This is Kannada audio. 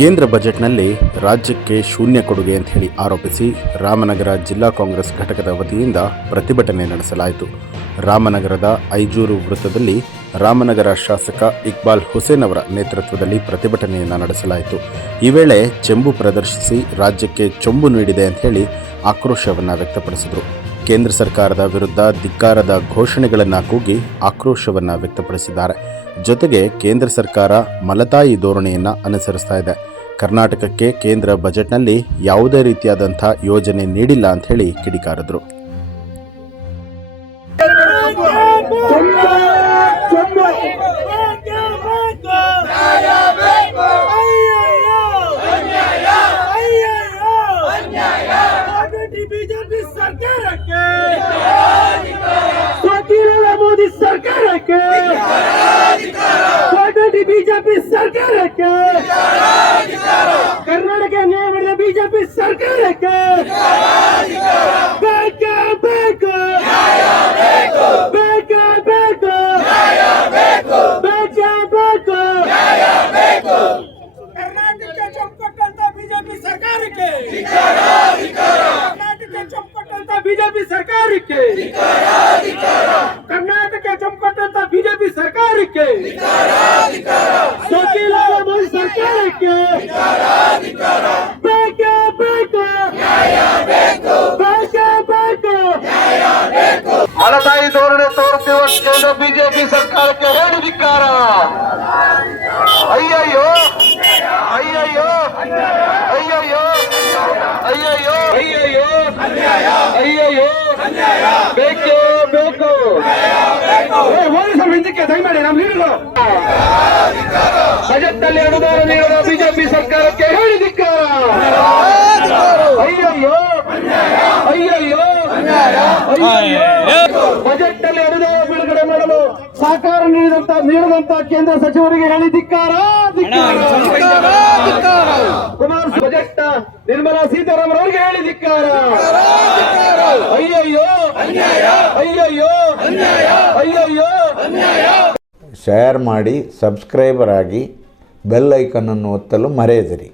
ಕೇಂದ್ರ ಬಜೆಟ್ನಲ್ಲಿ ರಾಜ್ಯಕ್ಕೆ ಶೂನ್ಯ ಕೊಡುಗೆ ಅಂತ ಹೇಳಿ ಆರೋಪಿಸಿ ರಾಮನಗರ ಜಿಲ್ಲಾ ಕಾಂಗ್ರೆಸ್ ಘಟಕದ ವತಿಯಿಂದ ಪ್ರತಿಭಟನೆ ನಡೆಸಲಾಯಿತು. ರಾಮನಗರದ ಐಜೂರು ವೃತ್ತದಲ್ಲಿ ರಾಮನಗರ ಶಾಸಕ ಇಕ್ಬಾಲ್ ಹುಸೇನ್ ಅವರ ನೇತೃತ್ವದಲ್ಲಿ ಪ್ರತಿಭಟನೆಯನ್ನು ನಡೆಸಲಾಯಿತು. ಈ ವೇಳೆ ಚೆಂಬು ಪ್ರದರ್ಶಿಸಿ ರಾಜ್ಯಕ್ಕೆ ಚೊಂಬು ನೀಡಿದೆ ಅಂತ ಹೇಳಿ ಆಕ್ರೋಶವನ್ನು ವ್ಯಕ್ತಪಡಿಸಿದರು. ಕೇಂದ್ರ ಸರ್ಕಾರದ ವಿರುದ್ಧ ಧಿಕ್ಕಾರದ ಘೋಷಣೆಗಳನ್ನು ಕೂಗಿ ಆಕ್ರೋಶವನ್ನು ವ್ಯಕ್ತಪಡಿಸಿದ್ದಾರೆ. ಜೊತೆಗೆ ಕೇಂದ್ರ ಸರ್ಕಾರ ಮಲತಾಯಿ ಧೋರಣೆಯನ್ನು ಅನುಸರಿಸ್ತಾ ಇದೆ. ಕರ್ನಾಟಕಕ್ಕೆ ಕೇಂದ್ರ ಬಜೆಟ್ನಲ್ಲಿ ಯಾವುದೇ ರೀತಿಯಾದಂಥ ಯೋಜನೆ ನೀಡಿಲ್ಲ ಅಂತ ಹೇಳಿ ಕಿಡಿಕಾರಿದ್ರು ಸರ್ಕಾರಕ್ಕೆ ಸ್ವತಿರಲ್ಲ ಮೋದಿ ಸರ್ಕಾರಕ್ಕೆ ಸ್ವತಂತ್ರ ಬಿಜೆಪಿ ಸರ್ಕಾರಕ್ಕೆ ಕರ್ನಾಟಕ ನ್ಯಾಯ ಮಾಡಿದ ಬಿಜೆಪಿ ಸರ್ಕಾರಕ್ಕೆ ಬೇಕೇ ಬೇಕು ಬೇಕೇ ಬೇಕು ಬೇಕೇ ಬೇಕು ಕರ್ನಾಟಕಕ್ಕೆ ಚೊಂಪಟ್ಟಂತ ಬಿಜೆಪಿ ಸರ್ಕಾರಕ್ಕೆ. ಕರ್ನಾಟಕಕ್ಕೆ ಚೊಂಪಟ್ಟಂತ ಬಿಜೆಪಿ ಸರ್ಕಾರಕ್ಕೆ ಕರ್ನಾಟಕ ಚೊಂಪಟ್ಟಂತ ಬಿಜೆಪಿ ಸರ್ಕಾರಕ್ಕೆ ಸೋತಿಲಾಲ ಮೋದಿ ಸರ್ಕಾರಕ್ಕೆ ಬೇಕೇ ಬೇಕು ಬೇಕೇ ಬೇಕು ಮಲತಾಯಿ ಧೋರಣೆ ತೋರುತ್ತಿರುವ ಕೇಂದ್ರ ಬಿಜೆಪಿ ಸರ್ಕಾರಕ್ಕೆ ಹೇಳಿದಿಕ್ಕಾರ ಅಯ್ಯಯ್ಯೋ ಅಯ್ಯಯ್ಯೋ ಅಯ್ಯಯ್ಯೋ ಅಯ್ಯಯ್ಯೋ ಅಯ್ಯಯ್ಯೋ ಅಯ್ಯಯ್ಯೋ ಬೇಕೇ ಬೇಕು ಹೋಗಿ ಸರ್ ಹಿಂದಕ್ಕೆ ದಯಮಾಡಿ ನಮ್ಮ ಲೀಡರು ಬಜೆಟ್ನಲ್ಲಿ ಅನುದಾನ ನೀಡುವ ಬಿಜೆಪಿ ಸರ್ಕಾರಕ್ಕೆ ಹೇಳಿದಿಕ್ಕಾರ ಅಯ್ಯಯ್ಯೋ ಅಯ್ಯಯ್ಯೋ ಅಯ್ಯಯ್ಯೋ ಸಹಕಾರ ನೀಡಿದಂತ ನೀಡಿದಂತ ಕೇಂದ್ರ ಸಚಿವರಿಗೆ ಹೇಳಿದಿಕ್ಕಾರ ಕುಮಾರ್ ಬಜೆಟ್ ನಿರ್ಮಲಾ ಸೀತಾರಾಮನ್ ಅವರಿಗೆ ಹೇಳಿದಿಕ್ಕಾರ ಅಯ್ಯಯ್ಯೋ. ಅಯ್ಯಯ್ಯೋ. ಅಯ್ಯಯ್ಯೋ. ಶೇರ್ ಮಾಡಿ ಸಬ್ಸ್ಕ್ರೈಬರ್ ಆಗಿ ಬೆಲ್ ಐಕನನ್ನು ಒತ್ತಲು ಮರೆಯದಿರಿ.